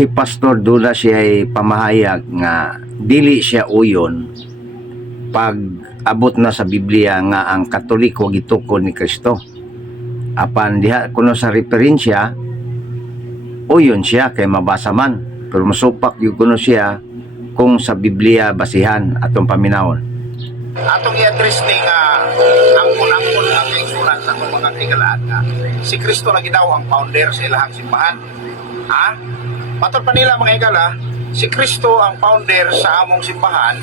si Pastor Dula siya ay pamahayag nga dili siya uyon pag abot na sa Biblia nga ang Katoliko gitukod ni Kristo. Apan diha kuno sa referensya uyon siya kay mabasa man, pero masupak yung kuno siya kung sa Biblia basihan atong paminawon. Atong i-address ni nga ang unang-un nga kaigsunan sa atong mga kaigalaan nga si Kristo lagi daw ang founder sa ilahang simbahan. Ha? Matod pa nila mga igala, si Kristo ang founder sa among simbahan.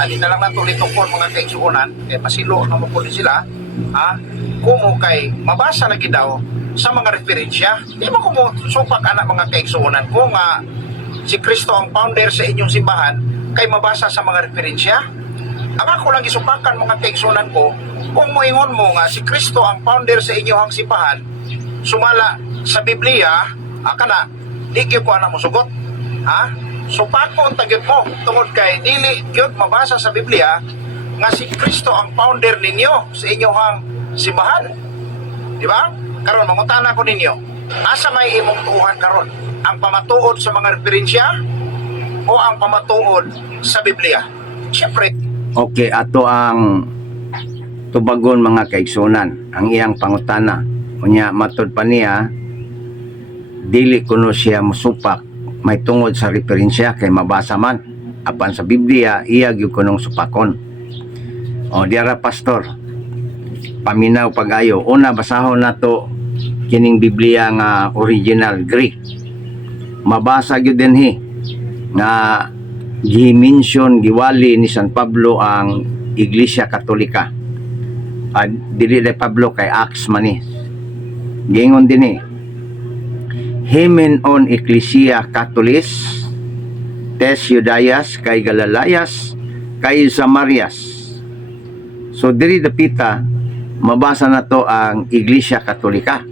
Ani na lang nato litungkon mga kaigsunan kay pasilo na mo sila. Ha? Kumo kay mabasa lagi daw sa mga referensya. Di ba kumo supak anak mga kaigsunan kung nga si Kristo ang founder sa inyong simbahan kay mabasa sa mga referensya? Ang ako lang isupakan mga kaigsunan ko, kung moingon mo nga si Kristo ang founder sa inyong simbahan, sumala sa Biblia, kana, di gyud ko anak mo sugot. Ha? Supakon tagyod mo, tungod kay dili gyud mabasa sa Biblia nga si Kristo ang founder ninyo sa inyong simbahan. Di ba? Karon mangutana ko ninyo, asa may imong tuuhan karon? Ang pamatuod sa mga referensya o ang pamatuod sa Biblia? Siyempre, Okay, ato ang tubagon mga kaigsunan ang iyang pangutana. Unya matod pa niya dili kuno siya musupak may tungod sa referensya kay mabasa man. Apan sa Biblia iya gyud kunong supakon. O diara pastor, paminaw pag-ayo. Una basahon nato kining Biblia nga original Greek. Mabasa gyud dinhi nga gi-mention giwali ni San Pablo ang Iglesia Katolika. Dili de Pablo kay Acts man ni. Gingon dinhi, Hemen on Ecclesia Catholis, tes Judaias kay Galilayas kay Samarias. So diri dapita mabasa na to ang Iglesia Katolika.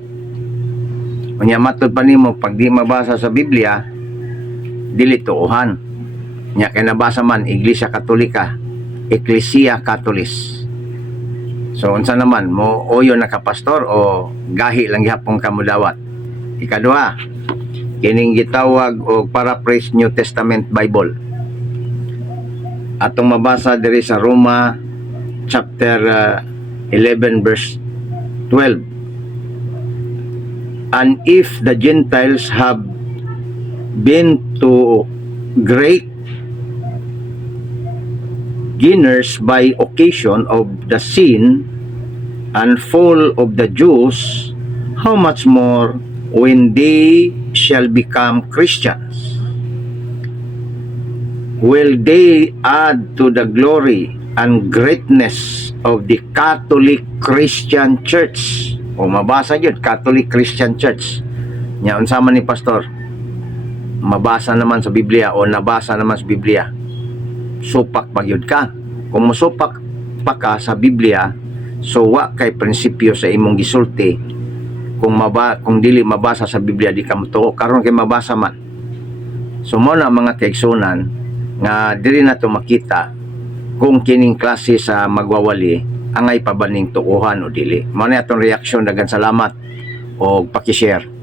Unya matod pa nimo pag di mabasa sa Biblia dili tuuhan. Nya kay nabasa man Iglesia Katolika, Ecclesia Catholis. So unsa naman mo oyo na ka pastor o gahi lang gyapon ka modawat? Ikaduha, kining gitawag og paraphrase New Testament Bible. Atong mabasa diri sa Roma chapter 11 verse 12. And if the Gentiles have been to great gainers by occasion of the sin and fall of the Jews, how much more when they shall become Christians? Will they add to the glory and greatness of the Catholic Christian Church? O mabasa yun, Catholic Christian Church. Nya unsa man ni pastor? Mabasa naman sa Biblia o nabasa naman sa Biblia. Supak pagyud ka. Kung musupak pa ka sa Biblia, so wa kay prinsipyo sa imong gisulti. Kung dili mabasa sa Biblia di ka motuo, karon kay mabasa man. So mo na mga kaigsunan nga dili na to makita kung kining klase sa magwawali angay pa ba ning tuuhan o dili. Mao na atong reaksyon. Dagan salamat o paki-share.